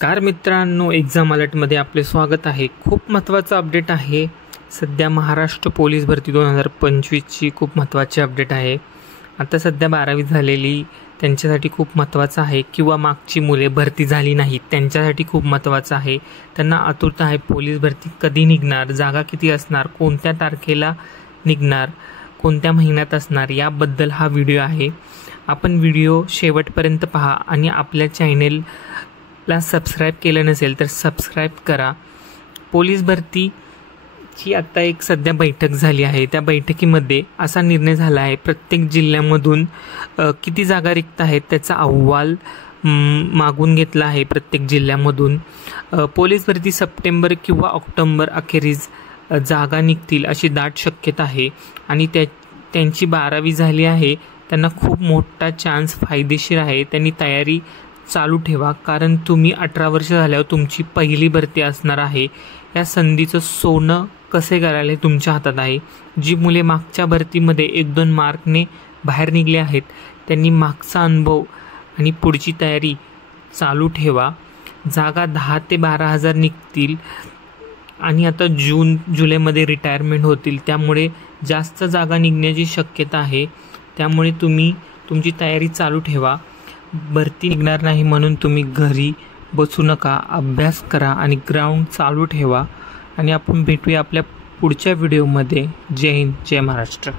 Car मित्रांनो, exam अलर्टमध्ये आपले स्वागत आहे। खूप महत्त्वाचा अपडेट आहे। सध्या महाराष्ट्र पोलीस भरती 2025ची खूप महत्त्वाची अपडेट आहे। आता सध्या 12वी झालेली त्यांच्यासाठी खूप महत्त्वाचं आहे, किंवा मागची मुले भरती झाली नाहीत त्यांच्यासाठी खूप महत्त्वाचं आहे। त्यांना आतुरता आहे पोलीस भरती कधी निघणार, जागा किती असणार, कोणत्या तारखेला निघणार, कोणत्या महिन्यात असणार, याबद्दल हा व्हिडिओ आहे। आपण व्हिडिओ शेवटपर्यंत पहा आणि आपल्या चॅनेलला सबस्क्राईब केलं नसेल तर सबस्क्राईब करा। पोलीस भरतीची आता एक सध्या बैठक झाली आहे। त्या बैठकीमध्ये असा निर्णय झाला आहे, प्रत्येक जिल्ह्यामधून किती जागा रिक्त आहेत त्याचा अहवाल मागून घेतला आहे। प्रत्येक जिल्ह्यामधून पोलीस भरती सप्टेंबर किंवा ऑक्टोबर अखेरीस जागा निघतील अशी दाट शक्यता आहे। आणि त्यांची 12वी झाली आहे, त्यांना खूप मोठा चान्स फायदेशीर आहे। त्यांनी तयारी चालू ठेवा, कारण तुम्ही 18 वर्ष झाल्यावर तुमची पहिली भरती असणार आहे। या संधीचं सोनं कसे करायला हे तुमच्या हातात आहे। जी मुले मागच्या भरतीमध्ये 1-2 मार्कने बाहेर निघले आहेत त्यांनी मागचा अनुभव आणि पुढची तयारी चालू ठेवा। जागा 10 ते 12 हजार निघतील आणि आता जून जुलैमध्ये रिटायरमेंट होतील, त्यामुळे जास्त जागा निघण्याची शक्यता आहे। त्यामुळे तुम्ही तुमची तयारी चालू ठेवा। भरती निघणार नाही म्हणून तुम्ही घरी बसू नका, अभ्यास करा आणि ग्राउंड चालू ठेवा। आणि आपण भेटूया आपल्या पुढच्या व्हिडिओमध्ये। जय हिंद, जय महाराष्ट्र।